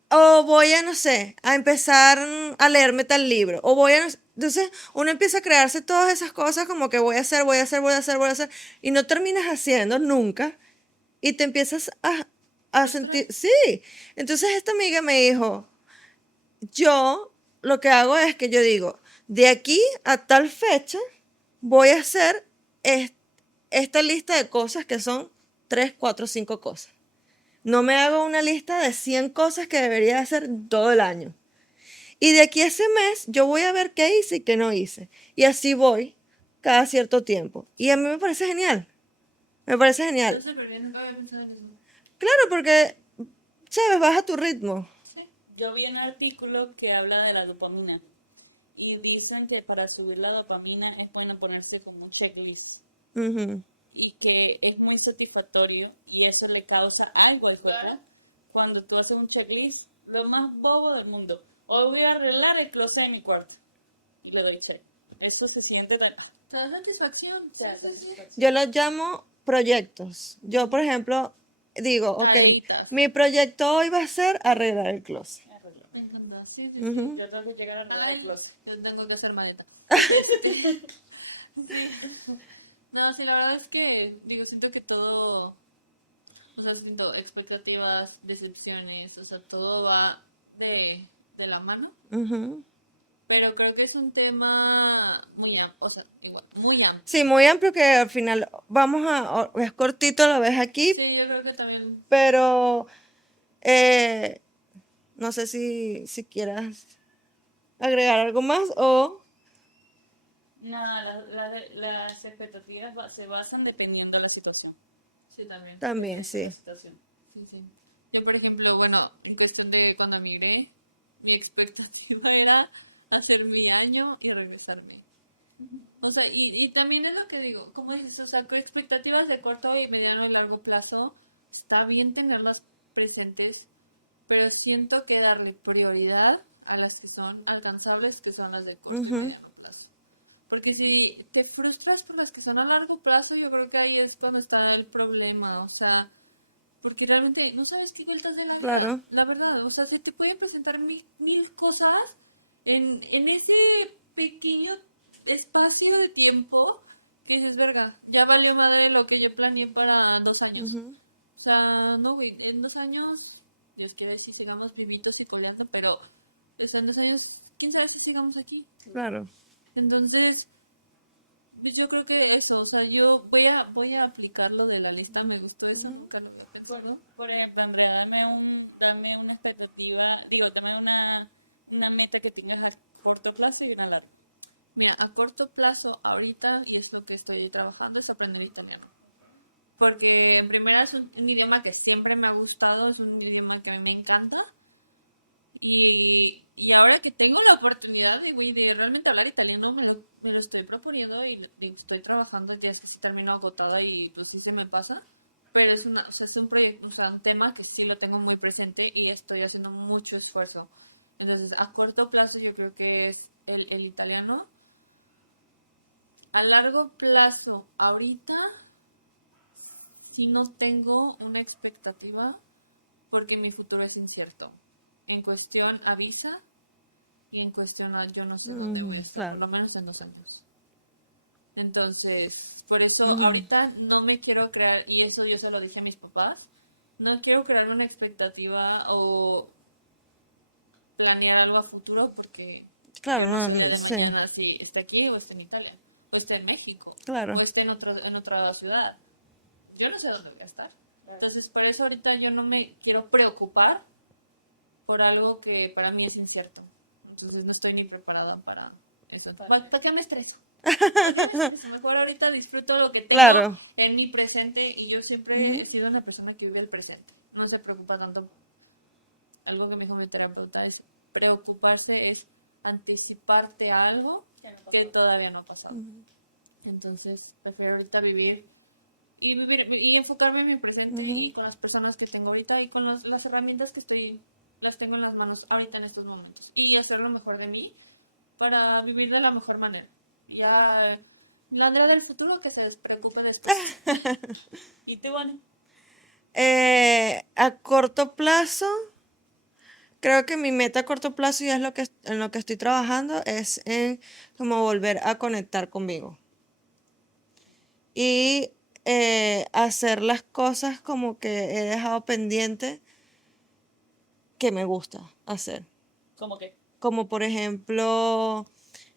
o voy a, no sé, a empezar a leerme tal libro, o voy a, entonces uno empieza a crearse todas esas cosas como que voy a hacer, voy a hacer, voy a hacer, voy a hacer, y no terminas haciendo nunca, y te empiezas a sentir, sí. Entonces esta amiga me dijo, yo lo que hago es que yo digo, de aquí a tal fecha voy a hacer esta lista de cosas que son 3, 4, 5 cosas. No me hago una lista de 100 cosas que debería hacer todo el año. Y de aquí a ese mes yo voy a ver qué hice y qué no hice. Y así voy cada cierto tiempo. Y a mí me parece genial. Me parece genial. Está súper bien, nunca había pensado en eso. Claro, porque, ¿sabes? Vas a tu ritmo. Sí. Yo vi un artículo que habla de la dopamina y dicen que para subir la dopamina es bueno ponerse como un checklist Ujú. y que es muy satisfactorio y eso le causa algo al cuerpo cuando tú haces un checklist, lo más bobo del mundo. Hoy voy a arreglar el closet de mi cuarto y le doy check. Eso se siente tan... Te da satisfacción. Sí, sí, sí. Yo los llamo proyectos. Yo, por ejemplo, digo, ok, Tareitas. mi proyecto hoy va a ser arreglar el closet. Me encanta. Sí, sí, sí. Yo tengo que llegar a arreglar Ay, el closet. yo tengo que hacer maleta. Sí. No, sí, la verdad es que, digo, siento que todo, o sea, siento expectativas, decepciones, o sea, todo va de la mano. Ujú. Pero creo que es un tema muy amplio, o sea, igual, muy amplio. Sí, muy amplio que al final es cortito, lo ves aquí, Sí, yo creo que también. pero no sé si quieras agregar algo más o... Nada, las expectativas se basan dependiendo de la situación. Sí, también. También, Dependiendo de sí. la situación. Sí, sí. Yo, por ejemplo, bueno, en cuestión de cuando emigré, mi expectativa era hacer mi año y regresarme. O sea, y también es lo que digo, como dices, o sea, con expectativas de corto y mediano y largo plazo, está bien tenerlas presentes, pero siento que darle prioridad a las que son alcanzables, que son las de corto y mediano plazo. Porque si te frustras por las que son a largo plazo, yo creo que ahí es cuando está el problema, o sea, porque realmente no sabes qué vueltas de la vida, Claro. la verdad, o sea, se te pueden presentar mil cosas en ese pequeño espacio de tiempo que dices, verga, ya valió madre lo que yo planeé para 2 años. O sea, no, güey, en 2 años, Dios quiera y si sigamos vivitos y coleando, pero en 2 años, quién sabe si sigamos aquí. Claro. Entonces, pues yo creo que eso, o sea, yo voy a aplicar lo de la lista, me gustó eso, nunca lo había pensado. Por ejemplo, Andrea, dame una expectativa, digo, dame una meta que tengas a corto plazo y una a largo. Mira, a corto plazo, ahorita, y es lo que estoy trabajando, es aprender italiano. Porque en primera es un idioma que siempre me ha gustado, es un idioma que a mí me encanta. Y ahora que tengo la oportunidad de, güey, de realmente hablar italiano, me lo estoy proponiendo y digo, estoy trabajando. Hay días que sí termino agotada y pues sí se me pasa. Pero o sea, es un proyecto, o sea, un tema que sí lo tengo muy presente y estoy haciendo mucho esfuerzo. Entonces, a corto plazo yo creo que es el italiano. A largo plazo, ahorita sí no tengo una expectativa porque mi futuro es incierto. En cuestión a visa y en cuestión a yo no sé dónde voy a estar, claro. por lo menos en 2 años. Entonces, por eso ahorita no me quiero crear, y eso yo se lo dije a mis papás, no quiero crearme una expectativa o planear algo a futuro porque Claro, yo no no, sé el día de sí. mañana si esté aquí o esté en Italia, o esté en México, Claro. o esté en otra ciudad. Yo no sé dónde voy a estar. Entonces, por eso ahorita yo no me quiero preocupar por algo que para mí es incierto. Entonces, no estoy ni preparada para eso. ¿Para qué me estreso? ¿Para qué me estreso? Mejor ahorita disfruto lo que tengo Claro. en mi presente y yo siempre he sido una persona que vive el presente. No se preocupa tanto. Algo que me dijo mi terapeuta es preocuparse es anticiparte a algo que todavía no ha pasado. Entonces, prefiero ahorita vivir y enfocarme en mi presente y con las personas que tengo ahorita y con las herramientas que las tengo en las manos ahorita en estos momentos y hacer lo mejor de mí para vivir de la mejor manera. Ya la Andrea del futuro que se despreocupe después. ¿Y tú, Vane? A corto plazo, creo que mi meta a corto plazo y es en lo que estoy trabajando es en como volver a conectar conmigo. Y hacer las cosas como que he dejado pendiente que me gusta hacer. ¿Cómo qué? Como por ejemplo,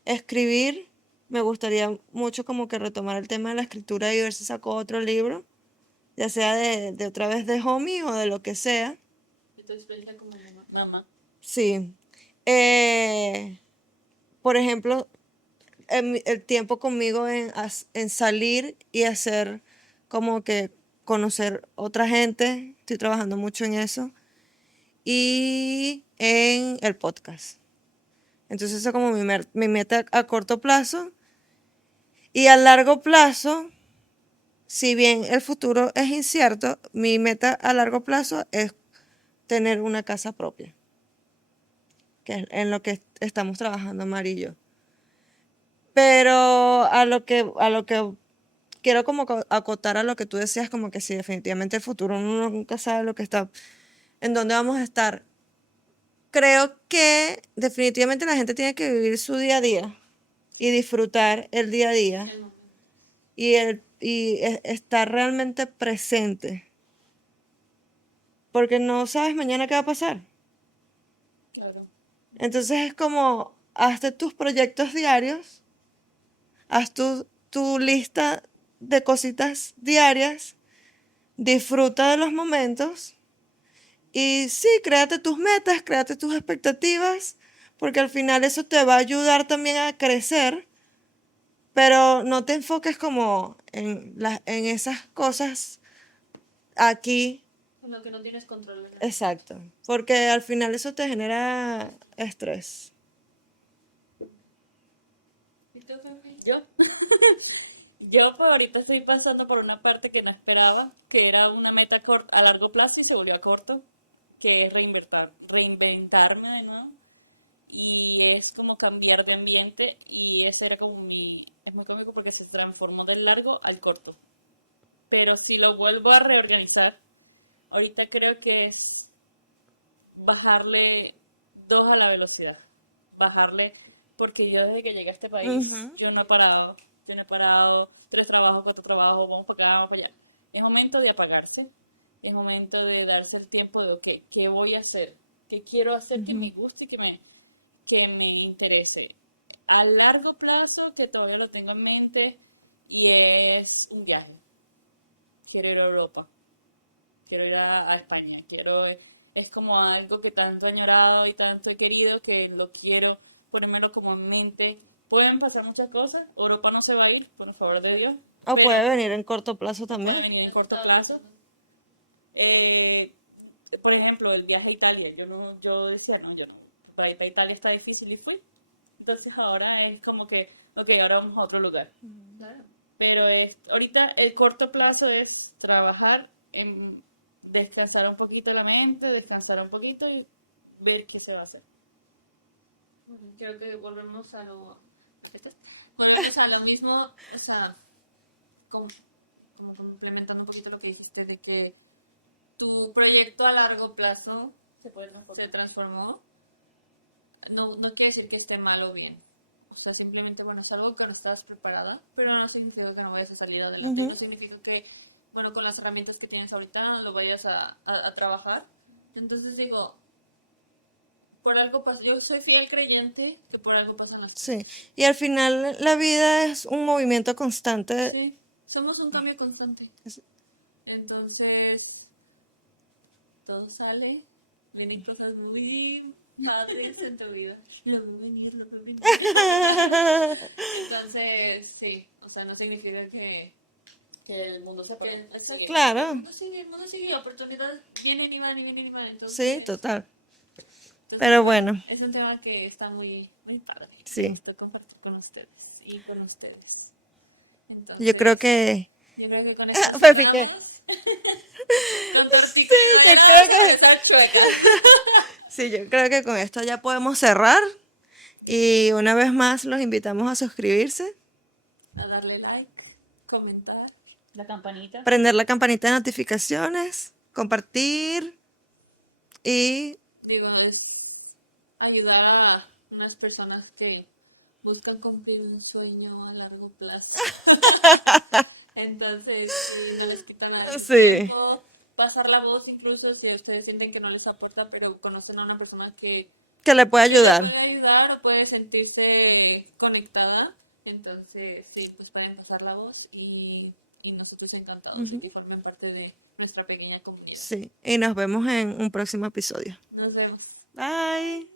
escribir. Me gustaría mucho como que retomar el tema de la escritura y ver si saco otro libro, ya sea de otra vez de Homie o de lo que sea. De tu experiencia como mamá. Mamá. Sí. Por ejemplo, el tiempo conmigo en salir y hacer como que conocer otra gente. Estoy trabajando mucho en eso. Y en el podcast. Entonces eso es como mi meta a corto plazo. Y a largo plazo, si bien el futuro es incierto, mi meta a largo plazo es tener una casa propia, que es en lo que estamos trabajando Mari y yo. Pero a lo que quiero como acotar a lo que tú decías, como que sí, definitivamente el futuro uno nunca sabe lo que está, en dónde vamos a estar. Creo que definitivamente la gente tiene que vivir su día a día y disfrutar el día a día y estar realmente presente. Porque no sabes mañana qué va a pasar. Claro. Entonces es como, hazte tus proyectos diarios, haz tu lista de cositas diarias, disfruta de los momentos y sí, créate tus metas, créate tus expectativas, porque al final eso te va a ayudar también a crecer, pero no te enfoques como en esas cosas aquí. En lo que no tienes control en el Exacto, porque al final eso te genera estrés. ¿Y tú, Fefe? ¿Yo? Yo pues ahorita estoy pasando por una parte que no esperaba, que era una meta a largo plazo y se volvió a corto, que es reinventarme de nuevo. Y es como cambiar de ambiente y ese era como es muy cómico porque se transformó del largo al corto. Pero si lo vuelvo a reorganizar, ahorita creo que es bajarle 2 a la velocidad. Bajarle, porque yo desde que llegué a este país, yo no he parado. Yo no he parado 3 trabajos, 4 trabajos, vamos para acá, vamos para allá. Es momento de apagarse. Es momento de darse el tiempo de, ok, ¿qué voy a hacer? ¿Qué quiero hacer que me guste y que me interese? A largo plazo, que todavía lo tengo en mente, y es un viaje. Quiero ir a Europa. Quiero ir a España. Es como algo que tanto he añorado y tanto he querido que lo quiero ponérmelo como en mente. Pueden pasar muchas cosas. Europa no se va a ir, por el favor de Dios. O pero puede venir en corto plazo también. puede venir en corto plazo. Por ejemplo, el viaje a Italia. Yo decía, no, yo no. Para ir para Italia está difícil y fui. Entonces ahora es como que, ok, ahora vamos a otro lugar. Claro. Pero ahorita el corto plazo es trabajar en descansar un poquito la mente, descansar un poquito y ver qué se va a hacer. Bueno, creo que volvemos a lo... ¿Me prestas? Volvemos a lo mismo, o sea, como complementando un poquito lo que dijiste de que tu proyecto a largo plazo Se puede transformar. se transformó. No quiere decir que esté mal o bien. O sea, simplemente, bueno, es algo que no estabas preparada, pero no significa que no vayas a salir adelante y no significa que, bueno, con las herramientas que tienes ahorita lo vayas a trabajar. Entonces digo, por algo pasa. Yo soy fiel creyente que por algo pasan las cosas. Sí. Y al final la vida es un movimiento constante. Sí. Somos un cambio constante. Entonces, todo sale, vienen cosas muy padres en tu vida. Lo veo venir, lo veo venir. Entonces, sí, o sea, no significa que Que el mundo se paró. exacto, Sigue. Claro. el mundo sigue y oportunidades vienen y van y vienen y van. Entonces, Sí, total. entonces, Pero bueno. es un tema que está muy, muy padre. Sí. Me gustó compartir con ustedes y con ustedes. Entonces, Yo creo que... con esto Pepi, cerramos. Con tortícolis. Mañana vamos a comenzar chuecas. Sí, yo creo que con esto ya podemos cerrar. Y una vez más los invitamos a suscribirse, A darle like, comentar. La campanita. prender la campanita de notificaciones, compartir y Digo, es ayudar a unas personas que buscan cumplir un sueño a largo plazo. Entonces, si no les quita nada de su Sí. tiempo, pasar la voz, incluso si ustedes sienten que no les aporta, pero conocen a una persona que que le puede le ayudar. puede ayudar o puede sentirse conectada. Entonces, sí, pues pueden pasar la voz y nosotros encantados de que formen parte de nuestra pequeña comunidad. Sí, y nos vemos en un próximo episodio. Nos vemos. Bye.